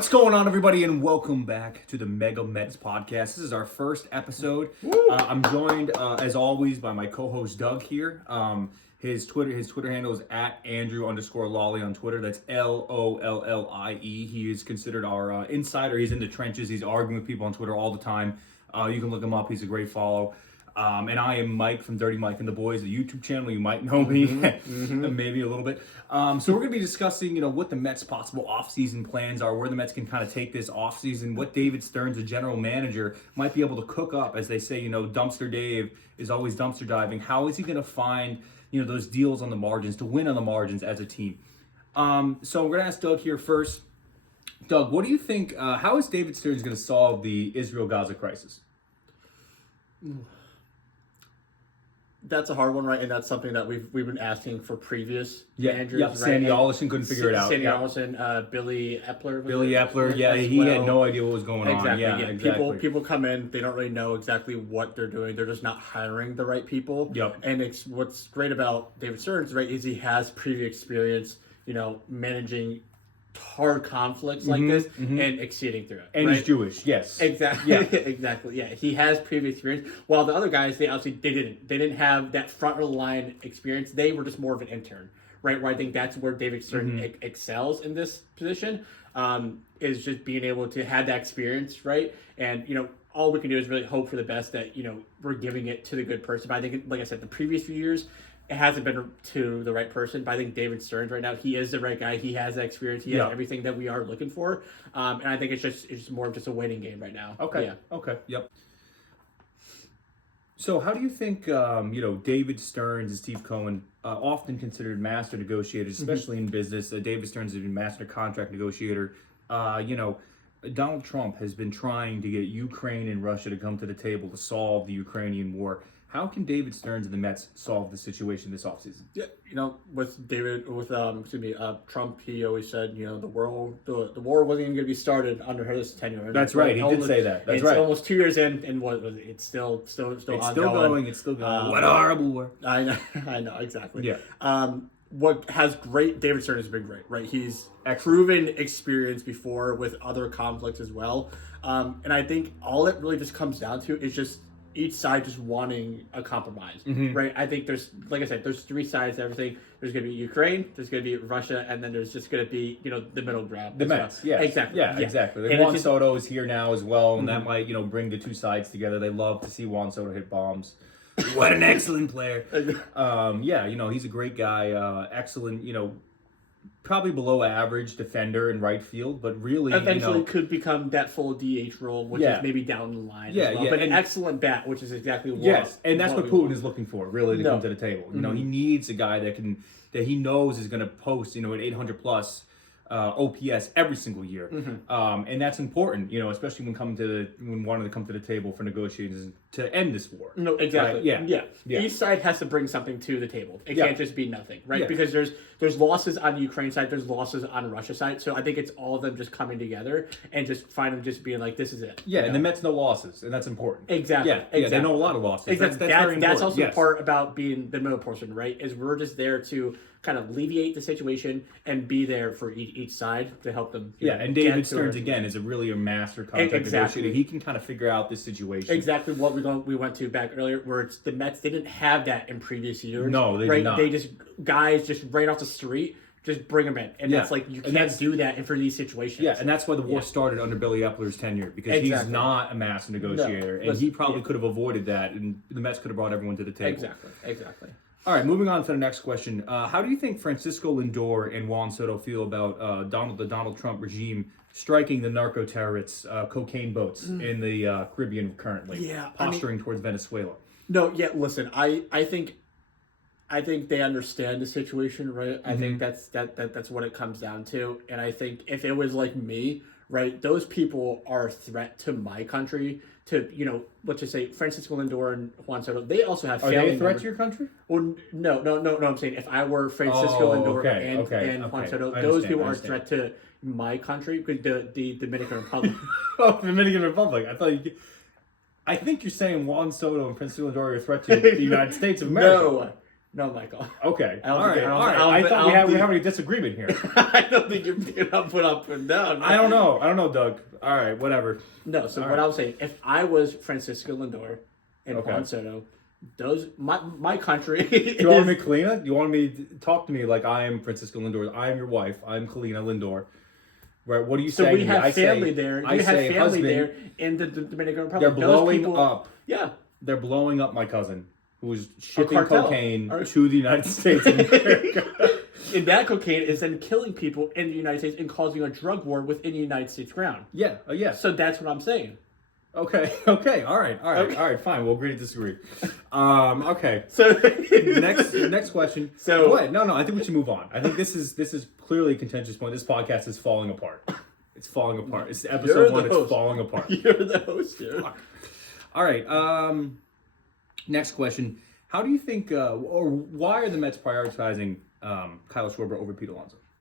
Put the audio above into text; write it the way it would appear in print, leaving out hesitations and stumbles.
What's going on, everybody, and welcome back to the Mega Mets podcast. This is our first episode. I'm joined, as always, by my co-host Doug here. His Twitter handle is at Andrew_Lolly on Twitter. That's Lollie. He is considered our insider. He's in the trenches. He's arguing with people on Twitter all the time. You can look him up. He's a great follow. And I am Mike from Dirty Mike and the Boys, the YouTube channel. You might know me, maybe a little bit. So we're going to be discussing, what the Mets' possible offseason plans are, where the Mets can kind of take this offseason, what David Stearns, the general manager, might be able to cook up. As they say, Dumpster Dave is always dumpster diving. How is he going to find, those deals on the margins, to win on the margins as a team? So we're going to ask Doug here first. Doug, what do you think, how is David Stearns going to solve the Israel-Gaza crisis? That's a hard one, right? And that's something that we've been asking for previous managers. Yep. Right? Sandy Allison couldn't figure it out. Sandy Allison, Billy Epler. He had no idea what was going on. Yeah, exactly. People come in, they don't really know exactly what they're doing. They're just not hiring the right people. Yep. And what's great about David Stearns, right, is he has previous experience, managing hard conflicts like this and exceeding through it. And right? he's Jewish, yes. Exactly. Yeah. Exactly. Yeah. He has previous experience. While the other guys, they didn't have that front of the line experience. They were just more of an intern, right? Where I think that's where David Stearns excels in this position, is just being able to have that experience, right? And all we can do is really hope for the best that we're giving it to the good person. But I think, like I said, the previous few years, it hasn't been to the right person, but I think David Stearns right now, he is the right guy. He has that experience. He has everything that we are looking for. And I think it's more of just a waiting game right now. Okay. Yeah. Okay. Yep. So how do you think, David Stearns and Steve Cohen, often considered master negotiators, especially in business? David Stearns has been master contract negotiator. Donald Trump has been trying to get Ukraine and Russia to come to the table to solve the Ukrainian war. How can David Stearns and the Mets solve the situation this offseason? Yeah, with Trump, he always said, the war wasn't even going to be started under his tenure. That's right. He did say that. That's right. It's almost 2 years in, and it's still it's ongoing. Still going. It's still going. What a horrible war. I know, exactly. Yeah. What has David Stearns has been great, right? He's proven experience before with other conflicts as well. And I think all it really just comes down to is just each side just wanting a compromise, right? I think there's three sides to everything. There's going to be Ukraine, there's going to be Russia, and then there's just going to be, the middle ground. The Mets, yeah. Exactly. Yeah, exactly. Juan Soto is here now as well, and that might, bring the two sides together. They love to see Juan Soto hit bombs. What an excellent player. He's a great guy. Excellent, probably below average defender in right field, but really eventually could become that full DH role, which is maybe down the line. Yeah, as well. But an excellent bat, which is exactly what. Yes, and that's what Putin is looking for, really, to come to the table. He needs a guy that he knows is going to post, an 800 plus OPS every single year, and that's important, especially when wanting to come to the table for negotiations to end this war. No, exactly. Right? Yeah. Each side has to bring something to the table. It can't just be nothing, right? Yeah. Because there's losses on the Ukraine side, there's losses on the Russia side. So I think it's all of them just coming together and just finally just being like, this is it. Yeah, and the Mets know losses, and that's important. Exactly. Yeah, they know a lot of losses. Exactly. That's very important. That's also the part about being the middle person, right? Is we're just there to kind of alleviate the situation and be there for each side to help them. And David Stearns, again, is a master contract negotiator. He can kind of figure out this situation. Exactly what we went to back earlier, where it's the Mets, they didn't have that in previous years. No, they did not. They just, guys just right off the street, just bring them in. And that's like, you can't do that for these situations. Yeah, and that's why the war started under Billy Epler's tenure, because he's not a master negotiator, and he probably could have avoided that, and the Mets could have brought everyone to the table. Exactly. All right, moving on to the next question. How do you think Francisco Lindor and Juan Soto feel about the Donald Trump regime striking the narco-terrorists, cocaine boats in the Caribbean currently, posturing towards Venezuela? No, listen, I think they understand the situation, right? I think that's what it comes down to. And I think if it was like me, right, those people are a threat to my country. To, let's just say Francisco Lindor and Juan Soto, they also have family members. Are they a threat to your country? Well, no, I'm saying if I were Francisco Lindor and Juan Soto, those people are a threat to my country, the Dominican Republic. Oh, Dominican Republic. I think you're saying Juan Soto and Francisco Lindor are a threat to the United States of America. No, Michael. Okay. I don't All think right. I don't- All right. I don't I thi- thought I we don't have think- a disagreement here. I don't think you're picking up and down. I don't know, Doug. All right. Whatever. No, so All what right. I was saying, if I was Francisco Lindor and Okay. Juan Soto, my country You want me, Kalina? You want me to talk to me like I am Francisco Lindor? I am your wife. I'm Kalina Lindor. Right? What are you So saying? we to me? have family there. I You have say family husband. there in the Dominican Republic. They're Those blowing people- up. Yeah. They're blowing up my cousin, who's shipping cartel. cocaine Or- to the United States of America. And that cocaine is then killing people in the United States and causing a drug war within the United States ground. Yeah. Yes. So that's what I'm saying. Okay. Okay. All right. Okay. All right. Fine. We'll agree to disagree. Okay. So Next question. So- what? No. I think we should move on. I think this is clearly a contentious point. This podcast is falling apart. It's falling apart. It's You're episode the 1. It's host. falling apart. You're the host here. All right. Next question. How do you think, or why are the Mets prioritizing Kyle Schwarber over Pete Alonso?